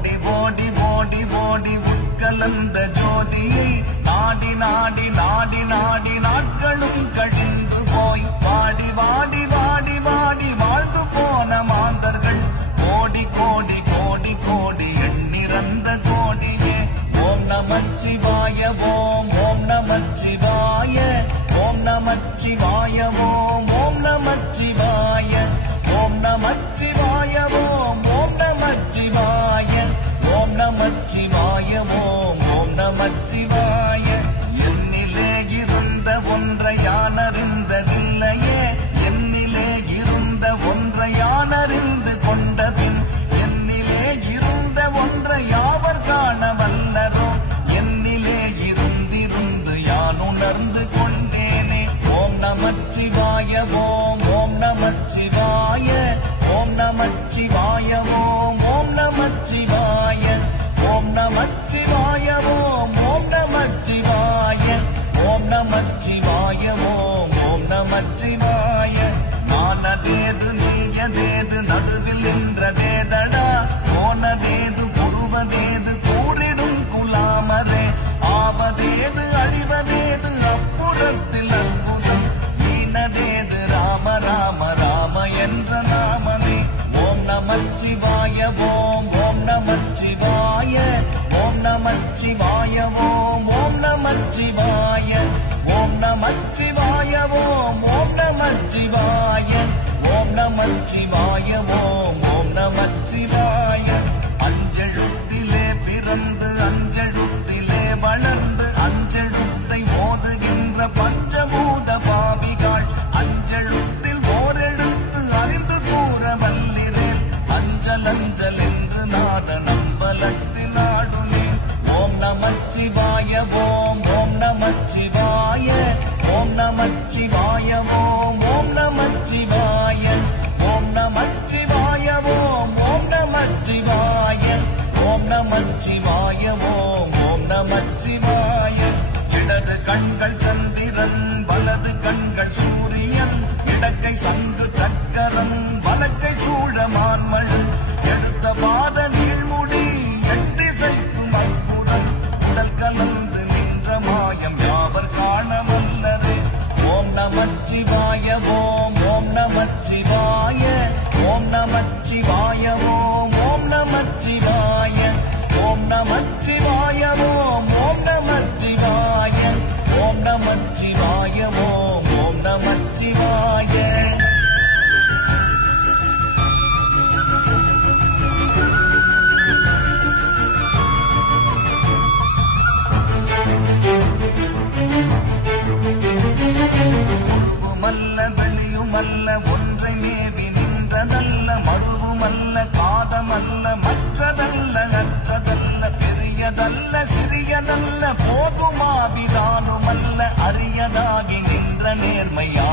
ஓடி ஓடி ஓடி ஓடி உட்கலந்த ஜோதியை நாடி நாடி நாடி நாடி நாட்களும் கழிந்து போய் வாடி வாடி வாடி வாடி வாழ்ந்து போன மாந்தர்கள் கோடி கோடி கோடி கோடி எண்ணிறந்த கோடியே. ஓம் நமச்சிவாய ஓம் ஓம் நமச்சிவாய ஓம் நமச்சிவாய ஓம் ஓம் நமச்சிவாய ஓம் நமச்சிவாய ஓம் ஓம் நமச்சிவாய ஓம் நமச்சிவாய ஓம் ஓம் நமச்சிவாய. என்னிலே இருந்த ஒன்றை யானறிந்ததில்லையே, என்னிலே இருந்த ஒன்றை யானறிந்து கொண்ட பின் என்னிலே இருந்த ஒன்றை யாவர் காண வல்லரோ, என்னிலே இருந்திருந்து யான் உணர்ந்து கொண்டேனே. ஓம் நமச்சிவாய ஓம் ஓம் நமச்சிவாய ஓம் நமச்சிவாய ஓம் ஓம் நமச்சிவாய ஓம் நமச்சிவாய ஓம் ஓம் நமச்சிவாய ஓம் நமச்சிவாய ஓம் ஓம் நமச்சிவாய. நானதேது நீயதேது நடுவில் நின்றதேதடா, போனதேது புருவதேது கூறிடும் குலாமரே, ஆவதேது அழிவதேது அப்புறத்தில் அற்புதம், ஈனதேது ராம ராம ராம என்ற நாமமே. ஓம் நமச்சிவாய ஓம் ஓம் நமச்சிவாய ஓம் நமச்சிவாய ஓம் ஓம் நமச்சிவாய ஓம் நமச்சிவாய ஓம் ஓம் நமச்சிவாய ஓம் நமச்சிவாய ஓம் ஓம் நமச்சிவாய. அஞ்செழுத்திலே பிறந்து அஞ்செழுத்திலே வளர்ந்து அஞ்செழுத்தை ஓதுகின்ற பஞ்சபூத பாவிகள் அஞ்செழுத்தில் ஓரெழுத்து அறிந்து கூற வல்லிரேன், அஞ்சல் அஞ்சல் என்று நாத நம்பலத்தில் ஆடுனேன். ஓம் நமச்சிவாய ஓம் ஓம் நமச்சிவாய ஓம் நமச்சிவாய ஓம் ஓம் நமச்சிவாய ஓம் நமச்சிவாய ஓம் ஓம் நமச்சிவாய ஓம் நமச்சிவாய ஓம் ஓம் நமச்சிவாய. இடது கண்கள் சந்திரன் வலது கண்கள் சூரியன், இடக்கை சங்கு சக்கரம் வலக்கை சூழமான்மள், எடுத்த பாத நீள்முடி எண்டிசைக்கும் அற்புதம், உடல் கலந்து நின்ற மாயம் யாவர் காண வல்லரே. ஓம் நமச்சிவாய ஓம் ஓம் நமச்சிவாய ஓம் நமச்சிவாய ஓம் ஓம் நமச்சிவாய ஓம் நமச்சிவாய ஓம் ஓம் நமச்சிவாய ஓம் நமச்சிவாய ஓம் ஓம் நமச்சிவாய. உருவுமல்ல வெளியுமல்ல ஒன்றை மேவி நின்றதல்ல, மறுவுமல்ல காதமல்ல மற்றதல்ல அற்றதல்ல, பெரியதல்ல சிறியதல்ல போதுமாவிதானுமல்ல, அரியதாகி நின்ற நேர்மையா